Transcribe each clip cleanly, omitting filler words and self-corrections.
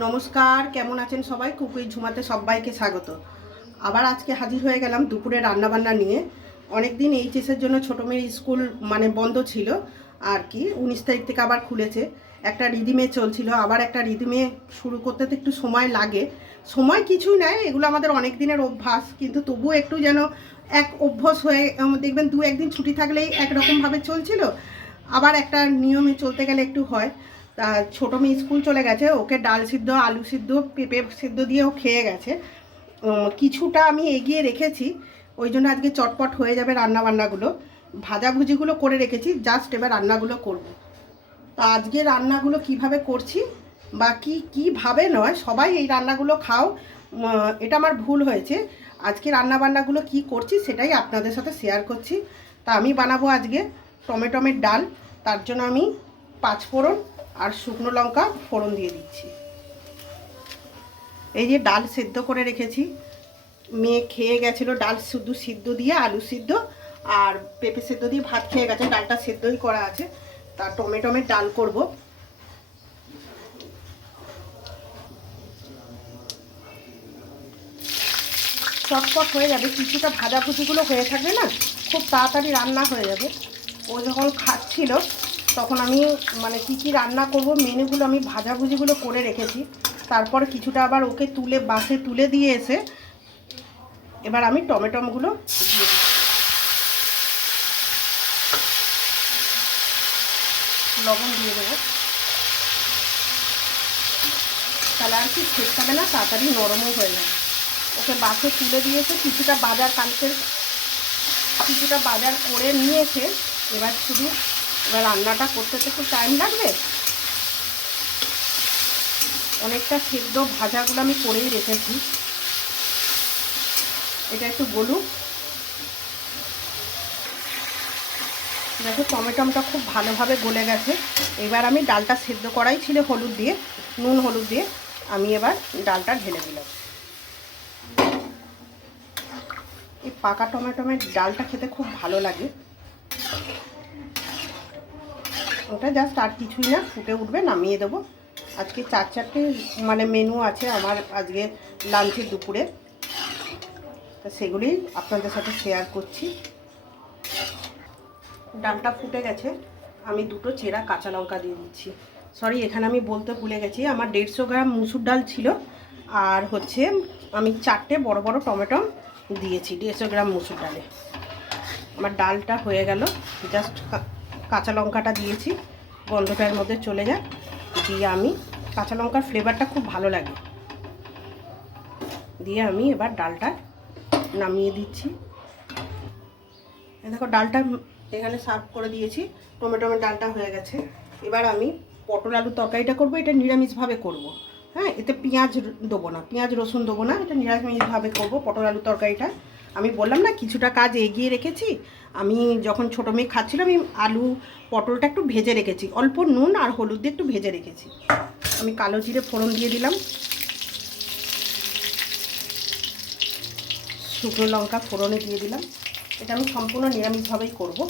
নমস্কার, কেমন আছেন সবাই? কুকুই ঝুমাতে সবাইকে স্বাগত। আবার আজকে হাজির হয়ে গেলাম দুপুরে রান্নাবান্না নিয়ে। অনেক দিন এইচএসের জন্য ছোটো মেয়ের স্কুল বন্ধ ছিল আর কি। 19 তারিখ থেকে আবার খুলেছে। একটা রিদিমে চলছিল, আবার একটা রিদিমে শুরু করতে তো একটু সময় লাগে। সময় কিছুই নয়, এগুলো আমাদের অনেক দিনের অভ্যাস, কিন্তু তবুও একটু যেন এক অভ্যাস হয়ে দেখবেন 2-1 দিন ছুটি থাকলেই একরকমভাবে চলছিল, আবার একটা নিয়মে চলতে গেলে একটু হয়। তা ছোটো মেয়ে স্কুল চলে গেছে, ওকে ডাল সিদ্ধ, আলু সিদ্ধ, পেঁপে সিদ্ধ দিয়ে ও খেয়ে গেছে। কিছুটা আমি এগিয়ে রেখেছি, ওই জন্য আজকে চটপট হয়ে যাবে রান্নাবান্নাগুলো। ভাজাভুজিগুলো করে রেখেছি, জাস্ট এবার রান্নাগুলো করব। তা আজকে রান্নাগুলো কিভাবে করছি বা কীভাবে নয়, সবাই এই রান্নাগুলো খাও, এটা আমার ভুল হয়েছে। আজকে রান্নাবান্নাগুলো কি করছি সেটাই আপনাদের সাথে শেয়ার করছি। তা আমি বানাবো আজকে টমেটোমের ডাল। তার জন্য আমি 5 ফোড়ন আর শুকনো লঙ্কা ফোড়ন দিয়ে দিচ্ছি। এই যে ডাল সেদ্ধ করে রেখেছি, মেয়ে খেয়ে গেছিলো ডাল শুধু সিদ্ধ দিয়ে, আলু সিদ্ধ আর পেঁপে সেদ্ধ দিয়ে ভাত খেয়ে গেছে, ডালটা সেদ্ধই করা আছে। তা টমেটোমের ডাল করব। চটপট হয়ে যাবে, কিছুটা ভাজাভুজিগুলো হয়ে থাকবে না, খুব তাড়াতাড়ি রান্না হয়ে যাবে। ও যখন খাচ্ছিল তখন আমি কি রান্না করব মেনুগুলো আমি ভাজাভুজিগুলো করে রেখেছি। তারপর কিছুটা আবার ওকে বাসে তুলে দিয়ে এসে এবার আমি টমেটোগুলো দিয়ে দিচ্ছি। লবণ দিয়ে দেবো, তাহলে আর কি ছেড়ে না, তাড়াতাড়ি নরমও হয়ে যাবে। ওকে বাসে তুলে দিয়েছে, কিছুটা বাজার করে নিয়েছে। এবার রান্নাটা করতে তো একটু টাইম লাগবে। অনেকটা সেদ্ধ ভাজাগুলো আমি করেই রেখেছি, এটা একটু বলুক। দেখো টমেটোটা খুব ভালোভাবে গলে গেছে। এবার আমি ডালটা সেদ্ধ করাই ছিল নুন হলুদ দিয়ে আমি এবার ডালটা ঢেলে দিলাম। এই পাকা টমেটোমের ডালটা খেতে খুব ভালো লাগে। ওটা জাস্ট আর কিছুই না, ফুটে উঠবে, নামিয়ে দেবো। আজকে 4-4টে মেনু আছে আমার আজকে লাঞ্চের দুপুরে, তা সেগুলি আপনাদের সাথে শেয়ার করছি। ডালটা ফুটে গেছে, আমি 2টো চেরা কাঁচা লঙ্কা দিয়ে দিচ্ছি। সরি, এখানে আমি বলতে ভুলে গেছি, আমার 150 গ্রাম মুসুর ডাল ছিল, আর আমি 4টে বড় বড় টমেটো দিয়েছি 150 গ্রাম মুসুর ডালে। আমার ডালটা হয়ে গেল, জাস্ট কাঁচা লঙ্কাটা দিয়েছি, গন্ধটার মধ্যে চলে যায়, দিয়ে আমি কাঁচা লঙ্কার ফ্লেভারটা খুব ভালো লাগে, দিয়ে আমি এবার ডালটা নামিয়ে দিচ্ছি। দেখো ডালটা এখানে সার্ভ করে দিয়েছি, টমেটোমের ডালটা হয়ে গেছে। এবার আমি পটল আলুর তরকারিটা করব, এটা নিরামিষভাবে করব। হ্যাঁ, এতে পেঁয়াজ দেবো না, পেঁয়াজ রসুন দেবো না, এটা নিরামিষভাবে করব পটল আলুর তরকারিটা। আমি বললাম না কিছুটা কাজ এগিয়ে রেখেছি। আমি যখন ছোটো মেয়ে খাচ্ছিল আমি আলু পটলটা একটু ভেজে রেখেছি, অল্প নুন আর হলুদ দিয়ে একটু ভেজে রেখেছি। আমি কালো জিরে ফোড়ন দিয়ে দিলাম, শুকনো লঙ্কা ফোড়নে দিয়ে দিলাম। এটা আমি সম্পূর্ণ নিরামিষভাবেই করব।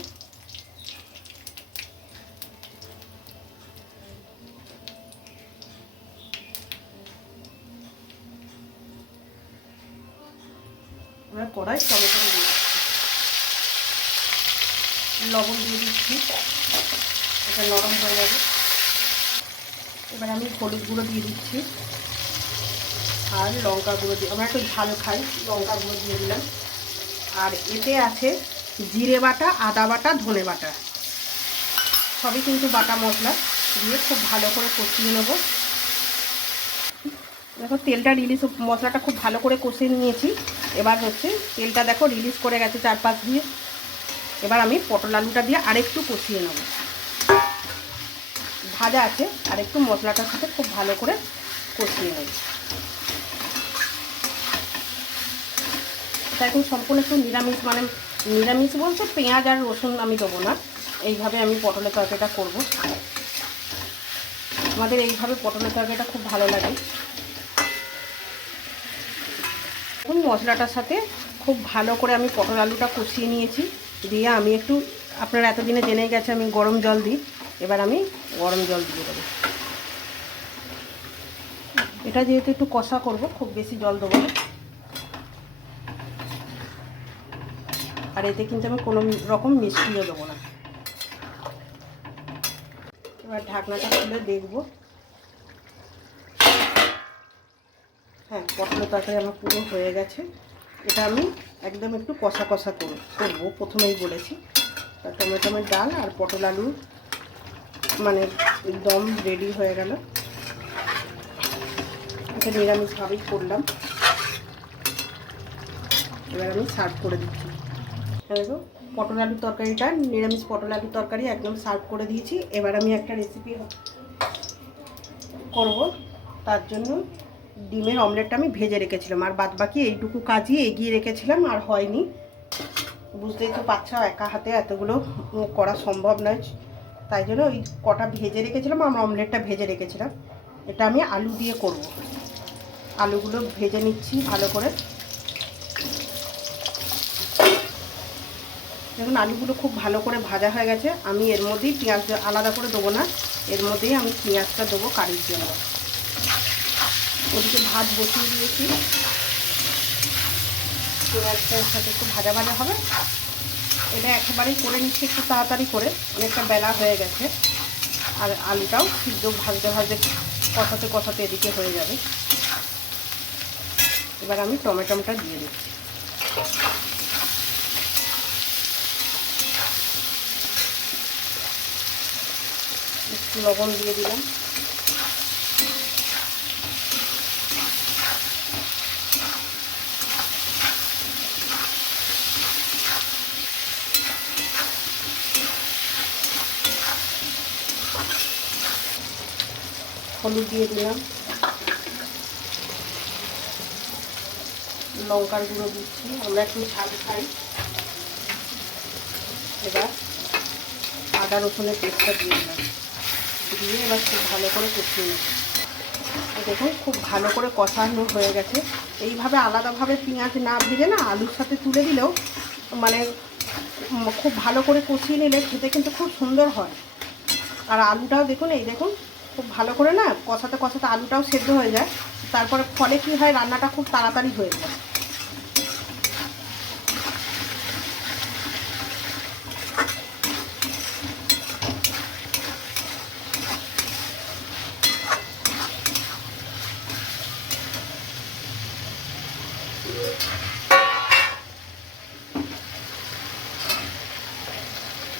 এবার কড়াই টমেটো দিয়ে দিচ্ছি, লবণ দিয়ে দিচ্ছি, এটা নরম হয়ে যাবে। এবার আমি হলুদ গুঁড়ো দিয়ে দিচ্ছি আর লঙ্কা গুঁড়ো দিয়ে, আমরা একটু ঝাল খাই, লঙ্কা গুঁড়ো দিয়ে দিলাম। আর এতে আছে জিরে বাটা, আদা বাটা, ধনে বাটা, সবই কিন্তু বাটা মশলা দিয়ে খুব ভালো করে কষিয়ে নেব। দেখো তেলটা মশলাটা খুব ভালো করে কষিয়ে নিয়েছি। এবার তেলটা দেখো রিলিজ করে গেছে চারপাশ দিয়ে। এবার আমি পটল আলুটা দিয়ে আরেকটু কষিয়ে নেব, ভাজা আছে, আর একটু মশলাটার সাথে খুব ভালো করে কষিয়ে নেব। এটা এখন সম্পূর্ণ একটু নিরামিষ বলতে পেঁয়াজ আর রসুন আমি দেবো না, এইভাবে আমি পটলের তরকারিটা করব। আমাদের এইভাবে পটলের তরকারিটা খুব ভালো লাগে। এখন মশলাটার সাথে খুব ভালো করে আমি পটল আলুটা কষিয়ে নিয়েছি, দিয়ে আমি একটু, আপনারা এতদিনে জেনে গেছে আমি গরম জল দিই, এবার আমি গরম জল দিয়ে দেবো। এটা যেহেতু একটু কষা করব, খুব বেশি জল দেবো না। আর এতে কিন্তু আমি কোনো রকম মিষ্টিও দেবো না। এবার ঢাকনাটা খুলে দেখব। হ্যাঁ, পটলের তরকারি আমার পুরো হয়ে গেছে। এটা আমি একদম একটু কষা কষা করবো, প্রথমেই বলেছি। টমেটোমের ডাল আর পটল আলু মানে একদম রেডি হয়ে গেল। এটা নিরামিষভাবেই করলাম। এবার আমি সার্ভ করে দিচ্ছি। দেখো, পটল আলুর তরকারিটা, নিরামিষ পটল আলুর তরকারি একদম সার্ভ করে দিয়েছি। এবার আমি একটা রেসিপি করব। তার জন্য ডিমের অমলেটটা আমি ভেজে রেখেছিলাম, আর বাদ বাকি এইটুকু কাজই এগিয়ে রেখেছিলাম, আর হয়নি। বুঝতেই তো পারছো, একা হাতে এতগুলো করা সম্ভব নয়। তাই জন্য ওই কটা ভেজে রেখেছিলাম, আমার অমলেটটা ভেজে রেখেছিলাম। এটা আমি আলু দিয়ে করব। আলুগুলো ভেজে নিচ্ছি ভালো করে। দেখুন, আলুগুলো খুব ভালো করে ভাজা হয়ে গেছে। আমি এর মধ্যেই পেঁয়াজ আলাদা করে দেবো না, এর মধ্যেই আমি পেঁয়াজটা দেবো কারির জন্য। ওদিকে ভাত বসিয়ে দিয়েছি, পেঁয়াজটার সাথে একটু ভাজা ভাজা হবে। এটা একেবারেই করে নিচ্ছি একটু তাড়াতাড়ি করে, অনেকটা বেলা হয়ে গেছে। আর আলুটাও সিদ্ধ ভাজতে ভাজতে কষাতে কষাতে এদিকে হয়ে যাবে। এবার আমি টমেটোটা দিয়ে দিচ্ছি। একটু লবণ দিয়ে দিলাম। হলুদ দিয়ে দিলাম, লঙ্কার গুঁড়ো দিচ্ছি, আমরা একটু ঝাল খাই। এবার আদা রসুনের পেস্টটা দিয়ে দিলাম, দিয়ে এবার খুব ভালো করে কষিয়ে নেব। দেখুন, খুব ভালো করে কষানো হয়ে গেছে। এইভাবে আলাদাভাবে পেঁয়াজ না ভেজে না আলুর সাথে তুলে দিলেও মানে খুব ভালো করে কষিয়ে নিলে খেতে কিন্তু খুব সুন্দর হয়। আর আলুটাও দেখুন, এই দেখুন, খুব ভালো করে না কষাতে কষাতে আলুটাও সেদ্ধ হয়ে যায়। তারপরে ফলে কি হয়, রান্নাটা খুব তাড়াতাড়ি হয়ে যায়।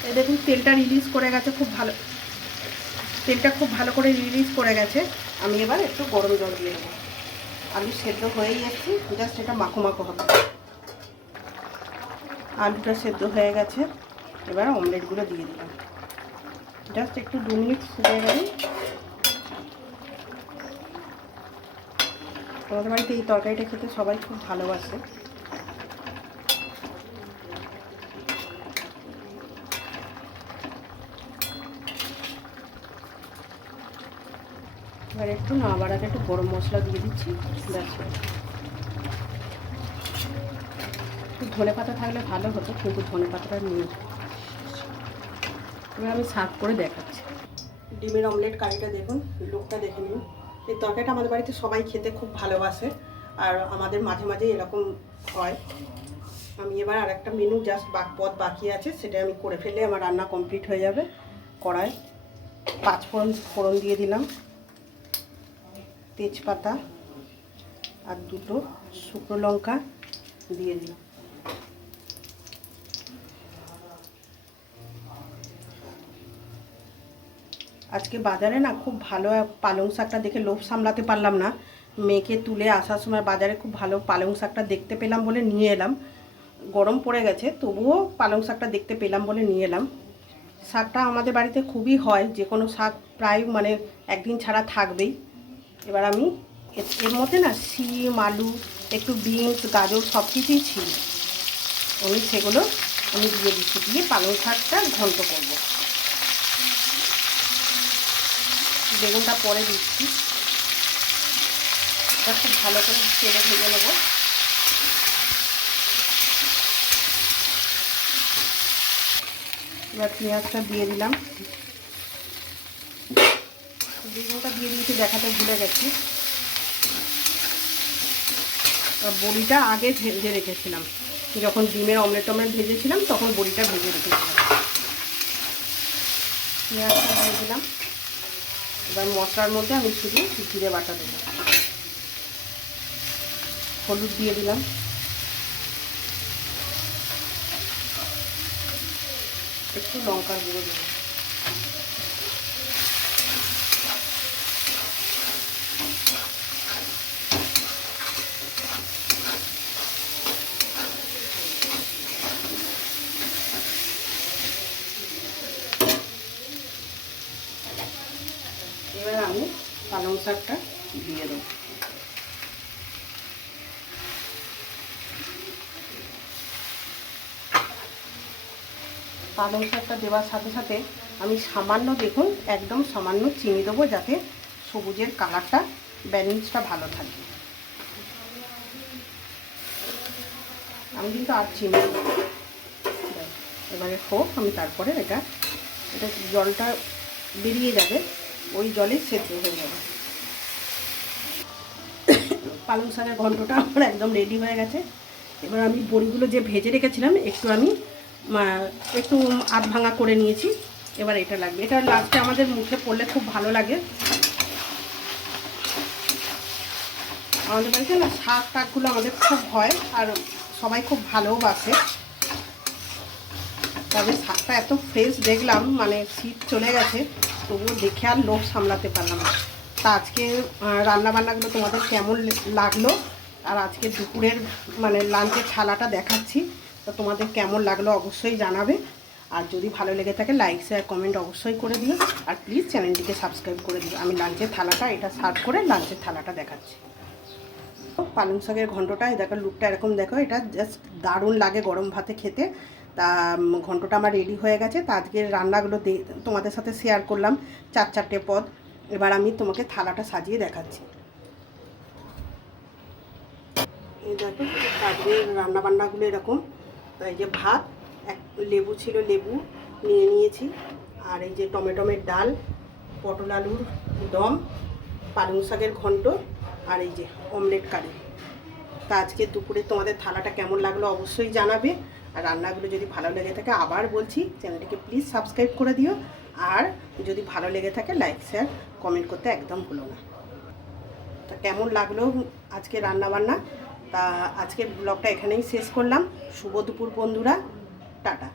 এই দেখুন, তেলটা রিলিজ করে গেছে, খুব ভালো, তেলটা খুব ভালো করে রিলিজ করে গেছে। আমি এবার একটু গরম জল দিয়ে দেবো। আলু সেদ্ধ হয়েই যাচ্ছে, জাস্ট এটা মাখো মাখো হবে। আলুটা সেদ্ধ হয়ে গেছে, এবার অমলেটগুলো দিয়ে দিলাম। জাস্ট একটু 2 মিনিট ফুটে গেলে। আমাদের বাড়িতে এই তরকারিটা খেতে সবাই খুব ভালোবাসে। এবার একটু নাড়াবার আগে একটু গরম মশলা দিয়ে দিচ্ছি, ব্যাস। একটু ধনে পাতা থাকলে ভালো হতো, কিন্তু ধনে পাতাটা নেই। এবার আমি সার্ভ করে দেখাচ্ছি। ডিমের অমলেট কারিটা দেখুন, লুকটা দেখে নিন। এই তরকারিটা আমাদের বাড়িতে সবাই খেতে খুব ভালোবাসে, আর আমাদের মাঝে মাঝে এরকম হয়। আমি এবার আর একটা মেনু জাস্ট পদ বাকি আছে, সেটা আমি করে ফেললে আমার রান্না কমপ্লিট হয়ে যাবে। কড়াই 5 ফোড়ন দিয়ে দিলাম, তেজপাতা আর 2টো শুকনো লঙ্কা দিয়ে দিলাম। আজকে বাজারে না খুব ভালো পালং শাকটা দেখে লোভ সামলাতে পারলাম না। মেয়েকে তুলে আসার সময় বাজারে খুব ভালো পালং শাকটা দেখতে পেলাম বলে নিয়ে এলাম। গরম পড়ে গেছে, তবুও পালং শাকটা দেখতে পেলাম বলে নিয়ে এলাম। শাকটা আমাদের বাড়িতে খুবই হয়, যে কোনো শাক প্রায় মানে একদিন ছাড়া থাকবেই। এবার আমি এর মধ্যে না শিম, আলু, একটু বিনস, গাজর সব কিছুই ছিল। সেগুলো আমি দিয়ে দিচ্ছি, দিয়ে পালং শাকটা ঘন্ট করব। বেগুনটা পরে দিচ্ছি। এটা খুব ভালো করে তেলে ভেজে নেব। এবার পেঁয়াজটা দিয়ে দিলাম। বেগুনটা দিয়ে দিয়েছি, দেখাতে ভুলে গেছি। বড়িটা আগে ভেজে রেখেছিলাম, যখন ডিমের অমলেট ভেজেছিলাম তখন বড়িটা ভেজে রেখেছিলাম। পেঁয়াজটা দিয়ে দিলাম। এবার মশলার মধ্যে আমি শুধু জিরে বাটা দেবো, হলুদ দিয়ে দিলাম, একটু লঙ্কার গুঁড়ো দেবো, এবার আমি পালং শাকটা দিয়ে দেবো। পালং শাকটা দেওয়ার সাথে সাথে আমি সামান্য, দেখুন একদম সামান্য চিনি দেবো, যাতে সবুজের কালারটা ব্যালেন্সটা ভালো থাকে। আমি কিন্তু আর চিনি, এবারে হোক, আমি তারপরে এটা জলটা বেরিয়ে যাবে, ওই জলে সেদ্ধ হয়ে যাবে। পালং শাকের ঘন্টটা আমার একদম রেডি হয়ে গেছে। এবার আমি বড়িগুলো যে ভেজে রেখেছিলাম একটু আধ ভাঙা করে নিয়েছি। এবার এটা লাগবে, এটা লাস্টে আমাদের মুখে পড়লে খুব ভালো লাগে। আমাদের বাড়িতে না শাক টাকগুলো আমাদের খুব হয়, আর সবাই খুব ভালোবাসে। তবে শাকটা এত ফ্রেশ দেখলাম, মানে শীত চলে গেছে তবুও দেখে আর লোভ সামলাতে পারলাম না। তা আজকে রান্নাবান্নাগুলো তোমাদের কেমন লাগলো, আর আজকে দুপুরের মানে লাঞ্চের থালাটা দেখাচ্ছি, তো তোমাদের কেমন লাগলো অবশ্যই জানাবে। আর যদি ভালো লেগে থাকে লাইক শেয়ার কমেন্ট অবশ্যই করে দিও, আর প্লিজ চ্যানেলটিকে সাবস্ক্রাইব করে দিও। আমি লাঞ্চের থালাটা এটা সার্ভ করে লাঞ্চের থালাটা দেখাচ্ছি। পালং শাকের ঘন্টটা দেখো, লুকটা এরকম দেখো, এটা জাস্ট দারুণ লাগে গরম ভাতে খেতে। তা ঘন্টটা আমার রেডি হয়ে গেছে। তা আজকের রান্নাগুলো তোমাদের সাথে শেয়ার করলাম, 4 পদ। এবার আমি তোমাকে থালাটা সাজিয়ে দেখাচ্ছি। এই দেখো আজকের রান্নাবান্নাগুলো এরকম। তো এই যে ভাত, লেবু ছিল, লেবু নিয়ে নিয়েছি, আর এই যে টমেটোমের ডাল, পটল আলুর দম, পালং শাকের ঘন্ট, আর এই যে অমলেট কারি। তা আজকে দুপুরে তোমাদের থালাটা কেমন লাগলো অবশ্যই জানাবে। আর রান্নাগুলো যদি ভালো লেগে থাকে, আবার বলছি চ্যানেলটিকে প্লিজ সাবস্ক্রাইব করে দিও। আর যদি ভালো লেগে থাকে লাইক শেয়ার কমেন্ট করতে একদম ভুলো না। তা কেমন লাগলো আজকে রান্নাবান্না, তা আজকের ব্লগটা এখানেই শেষ করলাম। শুভ দুপুর বন্ধুরা, টাটা।